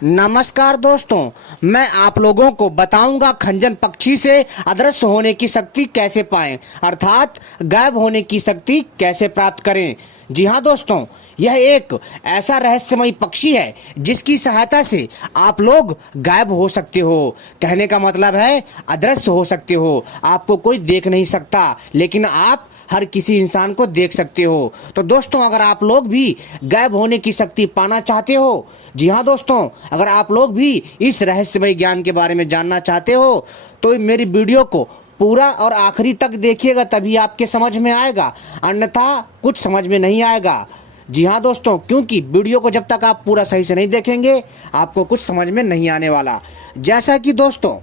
नमस्कार दोस्तों, मैं आप लोगों को बताऊंगा खंजन पक्षी से अदृश्य होने की शक्ति कैसे पाएं, अर्थात गायब होने की शक्ति कैसे प्राप्त करें। जी हाँ दोस्तों, यह एक ऐसा रहस्यमयी पक्षी है जिसकी सहायता से आप लोग गायब हो सकते हो। कहने का मतलब है अदृश्य हो सकते हो। आपको कोई देख नहीं सकता, लेकिन आप हर किसी इंसान को देख सकते हो। तो दोस्तों, अगर आप लोग भी गायब होने की शक्ति पाना चाहते हो, जी हाँ दोस्तों, अगर आप लोग भी इस रहस्यमय ज्ञान के बारे में जानना चाहते हो तो मेरी वीडियो को पूरा और आखिरी तक देखिएगा, तभी आपके समझ में आएगा, अन्यथा कुछ समझ में नहीं आएगा। जी हाँ दोस्तों, क्योंकि वीडियो को जब तक आप पूरा सही से नहीं देखेंगे आपको कुछ समझ में नहीं आने वाला। जैसा कि दोस्तों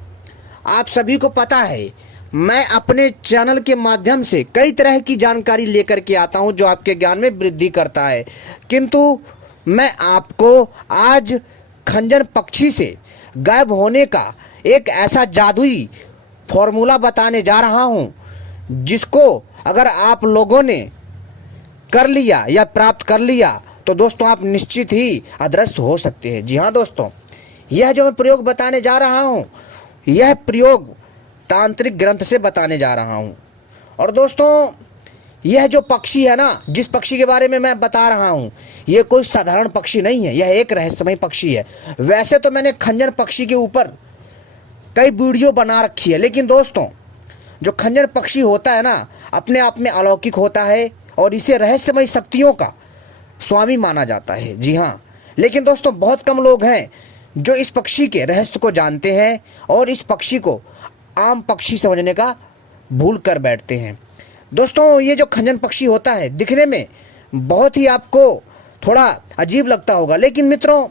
आप सभी को पता है, मैं अपने चैनल के माध्यम से कई तरह की जानकारी लेकर के आता हूं जो आपके ज्ञान में वृद्धि करता है, किंतु मैं आपको आज खंजर पक्षी से गायब होने का एक ऐसा जादुई फॉर्मूला बताने जा रहा हूं जिसको अगर आप लोगों ने कर लिया या प्राप्त कर लिया तो दोस्तों आप निश्चित ही अदृश्य हो सकते हैं। जी हाँ दोस्तों, यह जो मैं प्रयोग बताने जा रहा हूं, यह प्रयोग तांत्रिक ग्रंथ से बताने जा रहा हूं। और दोस्तों, यह जो पक्षी है ना, जिस पक्षी के बारे में मैं बता रहा हूं, यह कोई साधारण पक्षी नहीं है, यह एक रहस्यमय पक्षी है। वैसे तो मैंने खंजर पक्षी के ऊपर कई वीडियो बना रखी है, लेकिन दोस्तों जो खंजर पक्षी होता है ना, अपने आप में अलौकिक होता है और इसे रहस्यमय शक्तियों का स्वामी माना जाता है। जी हाँ, लेकिन दोस्तों बहुत कम लोग हैं जो इस पक्षी के रहस्य को जानते हैं और इस पक्षी को आम पक्षी समझने का भूल कर बैठते हैं। दोस्तों, ये जो खंजन पक्षी होता है दिखने में बहुत ही आपको थोड़ा अजीब लगता होगा, लेकिन मित्रों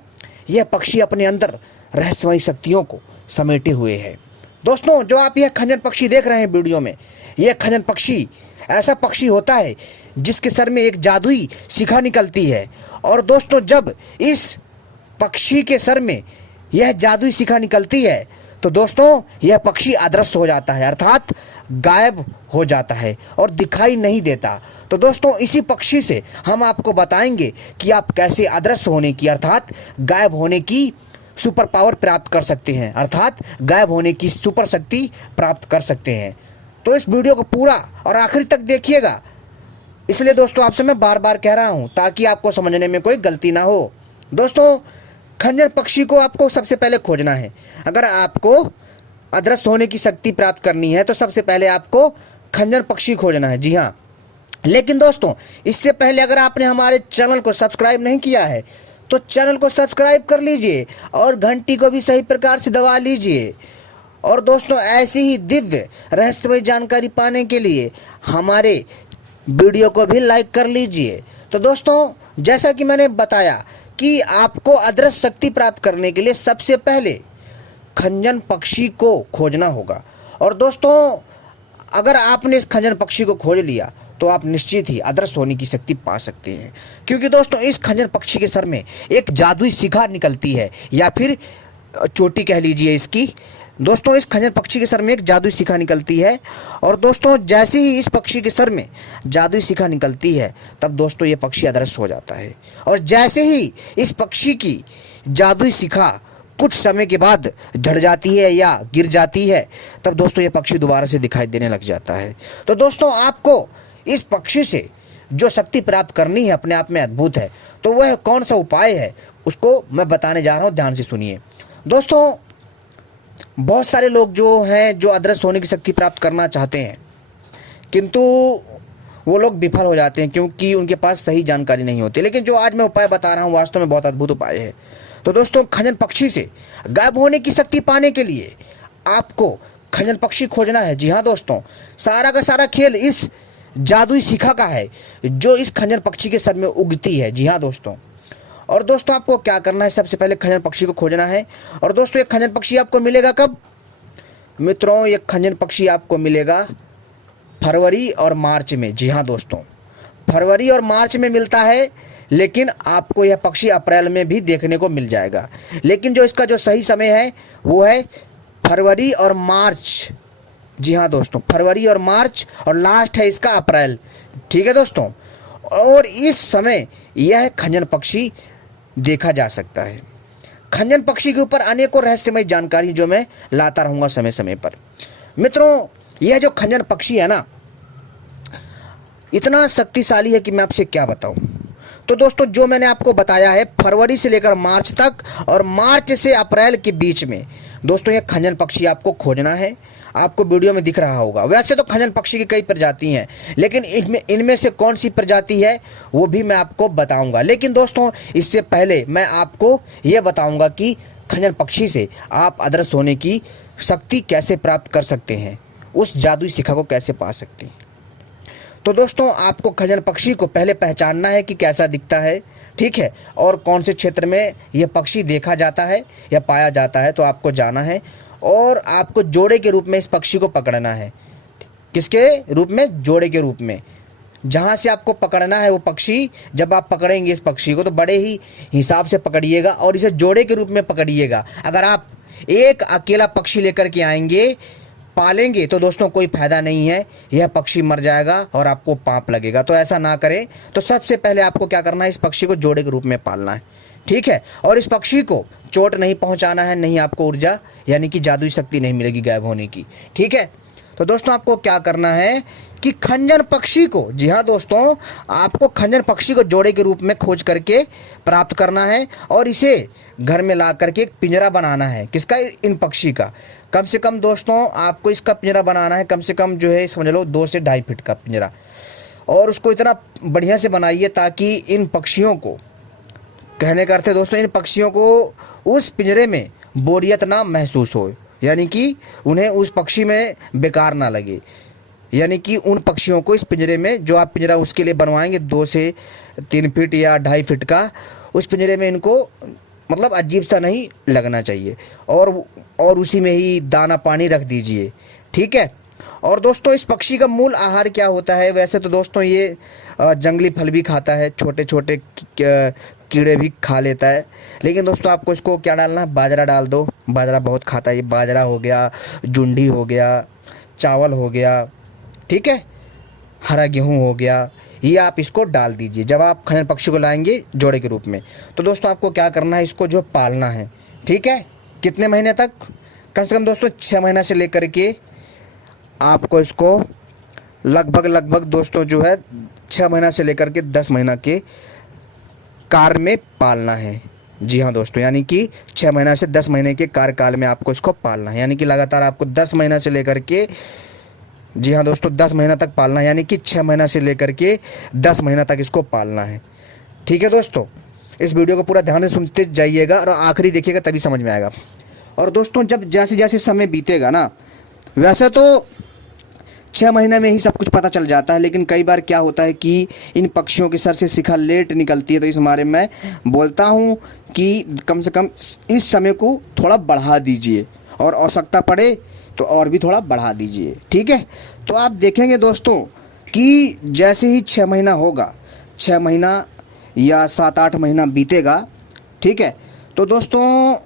यह पक्षी अपने अंदर रहस्यमय शक्तियों को समेटे हुए है। दोस्तों, जो आप यह खंजन पक्षी देख रहे हैं वीडियो में, यह खंजन पक्षी ऐसा पक्षी होता है जिसके सर में एक जादुई शिखा निकलती है। और दोस्तों, जब इस पक्षी के सर में यह जादुई शिखा निकलती है तो दोस्तों यह पक्षी अदृश्य हो जाता है, अर्थात गायब हो जाता है और दिखाई नहीं देता। तो दोस्तों, इसी पक्षी से हम आपको बताएंगे कि आप कैसे अदृश्य होने की, अर्थात गायब होने की सुपर पावर प्राप्त कर सकते हैं, अर्थात गायब होने की सुपर शक्ति प्राप्त कर सकते हैं। तो इस वीडियो को पूरा और आखिरी तक देखिएगा। इसलिए दोस्तों आपसे मैं बार बार कह रहा हूं ताकि आपको समझने में कोई गलती ना हो। दोस्तों, खंजर पक्षी को आपको सबसे पहले खोजना है। अगर आपको अदृश्य होने की शक्ति प्राप्त करनी है तो सबसे पहले आपको खंजर पक्षी खोजना है। जी हाँ, लेकिन दोस्तों इससे पहले अगर आपने हमारे चैनल को सब्सक्राइब नहीं किया है तो चैनल को सब्सक्राइब कर लीजिए और घंटी को भी सही प्रकार से दबा लीजिए। और दोस्तों, ऐसी ही दिव्य रहस्यमय जानकारी पाने के लिए हमारे वीडियो को भी लाइक कर लीजिए। तो दोस्तों, जैसा कि मैंने बताया कि आपको अदृश्य शक्ति प्राप्त करने के लिए सबसे पहले खंजन पक्षी को खोजना होगा। और दोस्तों, अगर आपने इस खंजन पक्षी को खोज लिया तो आप निश्चित ही अदृश्य होने की शक्ति पा सकते हैं, क्योंकि दोस्तों इस खंजन पक्षी के सर में एक जादुई शिखा निकलती है, या फिर चोटी कह लीजिए इसकी। दोस्तों, इस खंजर पक्षी के सर में एक जादुई शिखा निकलती है। और दोस्तों, जैसे ही इस पक्षी के सर में जादुई शिखा निकलती है तब दोस्तों ये पक्षी अदृश्य हो जाता है। और जैसे ही इस पक्षी की जादुई शिखा कुछ समय के बाद झड़ जाती है या गिर जाती है तब दोस्तों ये पक्षी दोबारा से दिखाई देने लग जाता है। तो दोस्तों, आपको इस पक्षी से जो शक्ति प्राप्त करनी है अपने आप में अद्भुत है। तो वह कौन सा उपाय है उसको मैं बताने जा रहा हूँ, ध्यान से सुनिए। दोस्तों, बहुत सारे लोग जो हैं जो अदृश्य होने की शक्ति प्राप्त करना चाहते हैं, किंतु वो लोग विफल हो जाते हैं क्योंकि उनके पास सही जानकारी नहीं होती। लेकिन जो आज मैं उपाय बता रहा हूँ वास्तव में बहुत अद्भुत उपाय है। तो दोस्तों, खंजन पक्षी से गायब होने की शक्ति पाने के लिए आपको खंजन पक्षी खोजना है। जी हाँ दोस्तों, सारा का सारा खेल इस जादुई शिखा का है जो इस खंजन पक्षी के सर में उगती है। जी हाँ दोस्तों, और दोस्तों आपको क्या करना है, सबसे पहले खंजन पक्षी को खोजना है। और दोस्तों, ये खंजन पक्षी आपको मिलेगा कब? मित्रों, ये खंजन पक्षी आपको मिलेगा फरवरी और मार्च में। जी हाँ दोस्तों, फरवरी और मार्च में मिलता है, लेकिन आपको यह पक्षी अप्रैल में भी देखने को मिल जाएगा। लेकिन जो इसका जो सही समय है वो है फरवरी और मार्च। जी हाँ दोस्तों, फरवरी और मार्च, और लास्ट है इसका अप्रैल। ठीक है दोस्तों, और इस समय यह खंजन पक्षी देखा जा सकता है। खंजन पक्षी के ऊपर अनेकों रहस्यमय जानकारी जो मैं लाता रहूंगा समय समय पर। मित्रों, यह जो खंजन पक्षी है ना, इतना शक्तिशाली है कि मैं आपसे क्या बताऊं। तो दोस्तों, जो मैंने आपको बताया है, फरवरी से लेकर मार्च तक और मार्च से अप्रैल के बीच में दोस्तों यह खंजन पक्षी आपको खोजना है। आपको वीडियो में दिख रहा होगा। वैसे तो खंजन पक्षी की कई प्रजाति हैं, लेकिन इनमें से कौन सी प्रजाति है वो भी मैं आपको बताऊंगा। लेकिन दोस्तों, इससे पहले मैं आपको यह बताऊंगा कि खंजन पक्षी से आप अदृश्य होने की शक्ति कैसे प्राप्त कर सकते हैं, उस जादुई शिखा को कैसे पा सकते हैं। तो दोस्तों, आपको खंजन पक्षी को पहले पहचानना है कि कैसा दिखता है, ठीक है, और कौन से क्षेत्र में यह पक्षी देखा जाता है या पाया जाता है, तो आपको जाना है। और आपको जोड़े के रूप में इस पक्षी को पकड़ना है। किसके रूप में? जोड़े के रूप में। जहाँ से आपको पकड़ना है वो पक्षी, जब आप पकड़ेंगे इस पक्षी को तो बड़े ही हिसाब से पकड़िएगा और इसे जोड़े के रूप में पकड़िएगा। अगर आप एक अकेला पक्षी लेकर के आएंगे, पालेंगे, तो दोस्तों कोई फायदा नहीं है, यह पक्षी मर जाएगा और आपको पाप लगेगा। तो ऐसा ना करें। तो सबसे पहले आपको क्या करना है, इस पक्षी को जोड़े के रूप में पालना है, ठीक है। और इस पक्षी को चोट नहीं पहुंचाना है, नहीं आपको ऊर्जा यानी कि जादुई शक्ति नहीं मिलेगी गायब होने की, ठीक है। तो दोस्तों, आपको क्या करना है कि खंजन पक्षी को, जी हाँ दोस्तों, आपको खंजन पक्षी को जोड़े के रूप में खोज करके प्राप्त करना है और इसे घर में ला करके एक पिंजरा बनाना है। किसका? इन पक्षी का। कम से कम दोस्तों आपको इसका पिंजरा बनाना है, कम से कम जो है समझ लो 2 से 2.5 फीट का पिंजरा। और उसको इतना बढ़िया से बनाइए ताकि इन पक्षियों को, कहने का अर्थ है दोस्तों, इन पक्षियों को उस पिंजरे में बोरियत ना महसूस हो, यानी कि उन्हें उस पक्षी में बेकार ना लगे। यानी कि उन पक्षियों को इस पिंजरे में, जो आप पिंजरा उसके लिए बनवाएंगे 2 से 3 फीट या 2.5 फीट का, उस पिंजरे में इनको मतलब अजीब सा नहीं लगना चाहिए। और उसी में ही दाना पानी रख दीजिए, ठीक है। और दोस्तों, इस पक्षी का मूल आहार क्या होता है? वैसे तो दोस्तों ये जंगली फल भी खाता है, छोटे छोटे कीड़े भी खा लेता है। लेकिन दोस्तों, आपको इसको क्या डालना है? बाजरा डाल दो। बाजरा बहुत खाता है ये। बाजरा हो गया, जुंडी हो गया, चावल हो गया, ठीक है, हरा गेहूँ हो गया, ये आप इसको डाल दीजिए जब आप खंजन पक्षी को लाएंगे जोड़े के रूप में। तो दोस्तों, आपको क्या करना है, इसको जो पालना है, ठीक है। कितने महीने तक? कम से कम दोस्तों 6 महीना से लेकर के आपको इसको लगभग दोस्तों जो है 6 महीना से लेकर के 10 महीना के कार में पालना है। जी हाँ दोस्तों, यानी कि 6 महीना से 10 महीने के कार्यकाल में आपको इसको पालना है। यानी कि लगातार आपको 10 महीना से लेकर के, जी हाँ दोस्तों, 10 महीना तक पालना है। यानी कि 6 महीना से लेकर के 10 महीना तक इसको पालना है, ठीक है दोस्तों। इस वीडियो को पूरा ध्यान से सुनते जाइएगा और आखिरी देखिएगा, तभी समझ में आएगा। और दोस्तों, जब जैसे जैसे समय बीतेगा ना, वैसे तो 6 महीने में ही सब कुछ पता चल जाता है, लेकिन कई बार क्या होता है कि इन पक्षियों के सर से शिखा लेट निकलती है। तो इस बारे में बोलता हूँ कि कम से कम इस समय को थोड़ा बढ़ा दीजिए और आवश्यकता पड़े तो और भी थोड़ा बढ़ा दीजिए, ठीक है। तो आप देखेंगे दोस्तों कि जैसे ही 6 महीना होगा, 6 महीना या 7-8 महीना बीतेगा, ठीक है, तो दोस्तों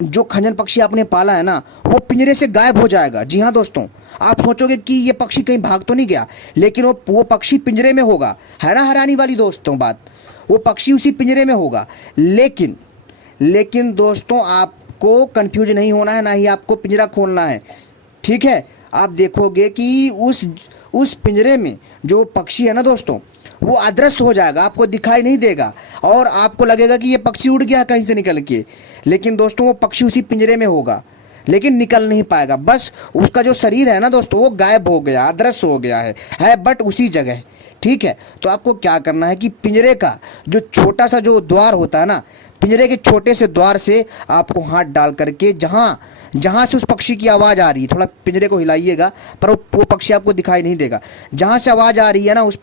जो खंजन पक्षी आपने पाला है ना, वो पिंजरे से गायब हो जाएगा। जी हाँ दोस्तों, आप सोचोगे कि ये पक्षी कहीं भाग तो नहीं गया, लेकिन वो पक्षी पिंजरे में होगा। है ना हैरानी वाली दोस्तों बात? वो पक्षी उसी पिंजरे में होगा। लेकिन दोस्तों, आपको कंफ्यूज नहीं होना है, ना ही आपको पिंजरा खोलना है, ठीक है। आप देखोगे कि उस पिंजरे में जो पक्षी है ना दोस्तों, वो अदृश्य हो जाएगा, आपको दिखाई नहीं देगा और आपको लगेगा कि ये पक्षी उड़ गया कहीं से निकल के। लेकिन दोस्तों, वो पक्षी उसी पिंजरे में होगा, लेकिन निकल नहीं पाएगा। बस उसका जो शरीर है ना दोस्तों, वो गायब हो गया, अदृश्य हो गया है बट उसी जगह, ठीक है। तो आपको क्या करना है कि पिंजरे का जो छोटा सा जो द्वार होता है ना, पिंजरे के छोटे से द्वार से आपको हाथ डाल करके जहाँ से उस पक्षी की आवाज़ आ रही है, थोड़ा पिंजरे को हिलाइएगा, पर वो पक्षी आपको दिखाई नहीं देगा। जहाँ से आवाज़ आ रही है ना, उस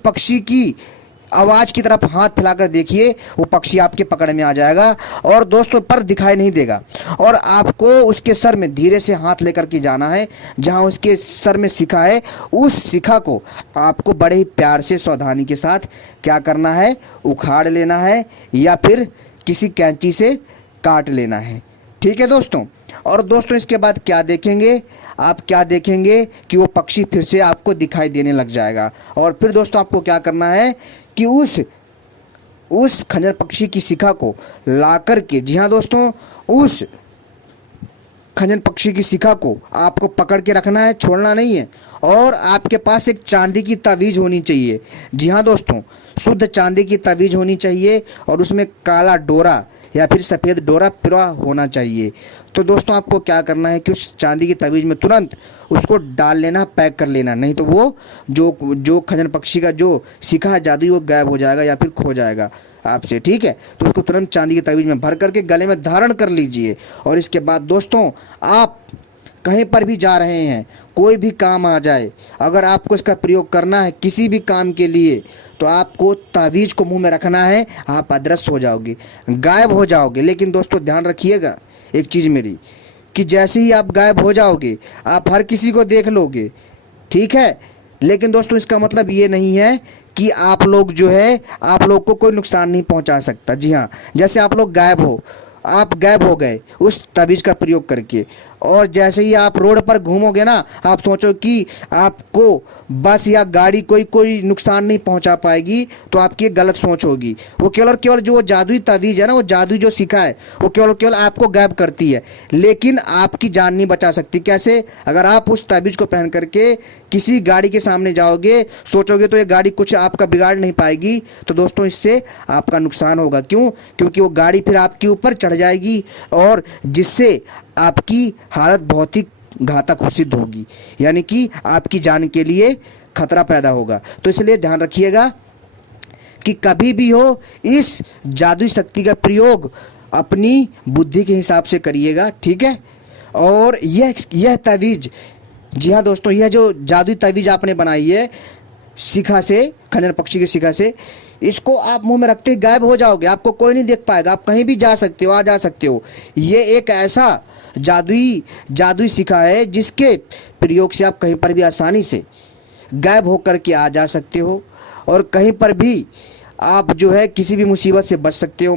पक्षी की आवाज़ की तरफ हाथ फैलाकर देखिए, वो पक्षी आपके पकड़ में आ जाएगा और दोस्तों पर दिखाई नहीं देगा। और आपको उसके सर में धीरे से हाथ लेकर के जाना है, जहां उसके सर में शिखा है, उस शिखा को आपको बड़े ही प्यार से सावधानी के साथ क्या करना है, उखाड़ लेना है या फिर किसी कैंची से काट लेना है, ठीक है दोस्तों। और दोस्तों, इसके बाद क्या देखेंगे आप? क्या देखेंगे कि वो पक्षी फिर से आपको दिखाई देने लग जाएगा। और फिर दोस्तों, आपको क्या करना है कि उस खंजर पक्षी की शिखा को ला करके, जी हाँ दोस्तों, उस खंजर पक्षी की शिखा को आपको पकड़ के रखना है, छोड़ना नहीं है। और आपके पास एक चांदी की तावीज होनी चाहिए। जी हाँ दोस्तों, शुद्ध चांदी की तावीज होनी चाहिए और उसमें काला डोरा या फिर सफ़ेद डोरा पिरा होना चाहिए। तो दोस्तों आपको क्या करना है कि उस चांदी की तावीज़ में तुरंत उसको डाल लेना, पैक कर लेना, नहीं तो वो जो खंजर पक्षी का जो शिखा है जादुई, वो गायब हो जाएगा या फिर खो जाएगा आपसे। ठीक है, तो उसको तुरंत चांदी की तावीज़ में भर करके गले में धारण कर लीजिए। और इसके बाद दोस्तों, आप कहीं पर भी जा रहे हैं, कोई भी काम आ जाए, अगर आपको इसका प्रयोग करना है किसी भी काम के लिए, तो आपको तावीज़ को मुंह में रखना है। आप अदृश्य हो जाओगे, गायब हो जाओगे। लेकिन दोस्तों ध्यान रखिएगा एक चीज़ मेरी, कि जैसे ही आप गायब हो जाओगे आप हर किसी को देख लोगे, ठीक है। लेकिन दोस्तों इसका मतलब ये नहीं है कि आप लोग जो है, आप लोग को कोई नुकसान नहीं पहुंचा सकता। जी हाँ, जैसे आप लोग आप गायब हो गए उस ताबीज़ का प्रयोग करके, और जैसे ही आप रोड पर घूमोगे ना, आप सोचो कि आपको बस या गाड़ी कोई नुकसान नहीं पहुंचा पाएगी, तो आपकी एक गलत सोच होगी। वो केवल जो जादुई तावीज़ है ना, वो जादुई जो सीखा है, वो केवल आपको गायब करती है, लेकिन आपकी जान नहीं बचा सकती। कैसे? अगर आप उस ताबीज़ को पहन करके किसी गाड़ी के सामने जाओगे, सोचोगे तो ये गाड़ी कुछ आपका बिगाड़ नहीं पाएगी, तो दोस्तों इससे आपका नुकसान होगा। क्यों? क्योंकि वो गाड़ी फिर आपके ऊपर चढ़ जाएगी, और जिससे आपकी हालत बहुत ही घातक सिद्ध होगी, यानी कि आपकी जान के लिए खतरा पैदा होगा। तो इसलिए ध्यान रखिएगा कि कभी भी हो, इस जादुई शक्ति का प्रयोग अपनी बुद्धि के हिसाब से करिएगा, ठीक है। और यह तावीज़, जी हाँ दोस्तों, यह जो जादुई तावीज़ आपने बनाई है शिखा से, खंजर पक्षी की शिखा से, इसको आप मुंह में रखते ही गायब हो जाओगे, आपको कोई नहीं देख पाएगा, आप कहीं भी जा सकते हो, आ जा सकते हो। ये एक ऐसा जादुई शिखा है जिसके प्रयोग से आप कहीं पर भी आसानी से गायब होकर के आ जा सकते हो, और कहीं पर भी आप जो है किसी भी मुसीबत से बच सकते हो।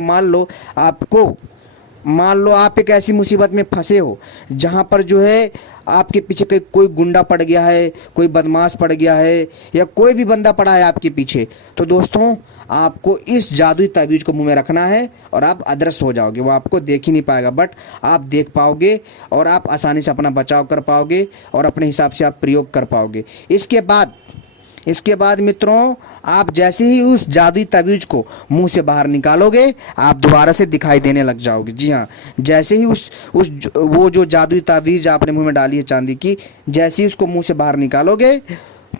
मान लो आप एक ऐसी मुसीबत में फंसे हो जहाँ पर जो है आपके पीछे कोई गुंडा पड़ गया है, कोई बदमाश पड़ गया है, या कोई भी बंदा पड़ा है आपके पीछे, तो दोस्तों आपको इस जादुई ताबीज़ को मुंह में रखना है और आप अदृश्य हो जाओगे। वो आपको देख ही नहीं पाएगा, बट आप देख पाओगे और आप आसानी से अपना बचाव कर पाओगे और अपने हिसाब से आप प्रयोग कर पाओगे। इसके बाद मित्रों, आप जैसे ही उस जादुई ताबीज़ को मुंह से बाहर निकालोगे, आप दोबारा से दिखाई देने लग जाओगे। जी हाँ, जैसे ही वो जो जादुई ताबीज़ आपने मुंह में डाली है चांदी की, जैसे ही उसको मुंह से बाहर निकालोगे,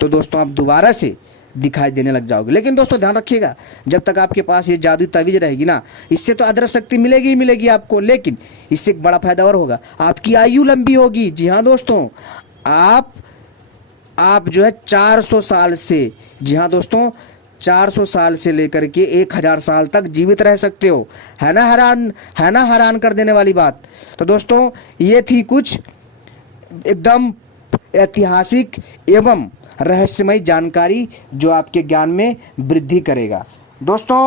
तो दोस्तों आप दोबारा से दिखाई देने लग जाओगे। लेकिन दोस्तों ध्यान रखिएगा, जब तक आपके पास ये जादुई ताबीज़ रहेगी ना, इससे तो अदृश्य शक्ति मिलेगी ही मिलेगी आपको, लेकिन इससे एक बड़ा फायदा और होगा, आपकी आयु लंबी होगी। जी हाँ दोस्तों, आप जो है 400 साल से, जी हाँ दोस्तों, 400 साल से लेकर के 1000 साल तक जीवित रह सकते हो। है ना हैरान कर देने वाली बात। तो दोस्तों ये थी कुछ एकदम ऐतिहासिक एवं रहस्यमय जानकारी जो आपके ज्ञान में वृद्धि करेगा। दोस्तों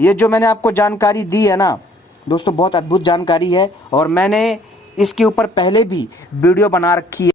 ये जो मैंने आपको जानकारी दी है ना दोस्तों, बहुत अद्भुत जानकारी है, और मैंने इसके ऊपर पहले भी वीडियो बना रखी है।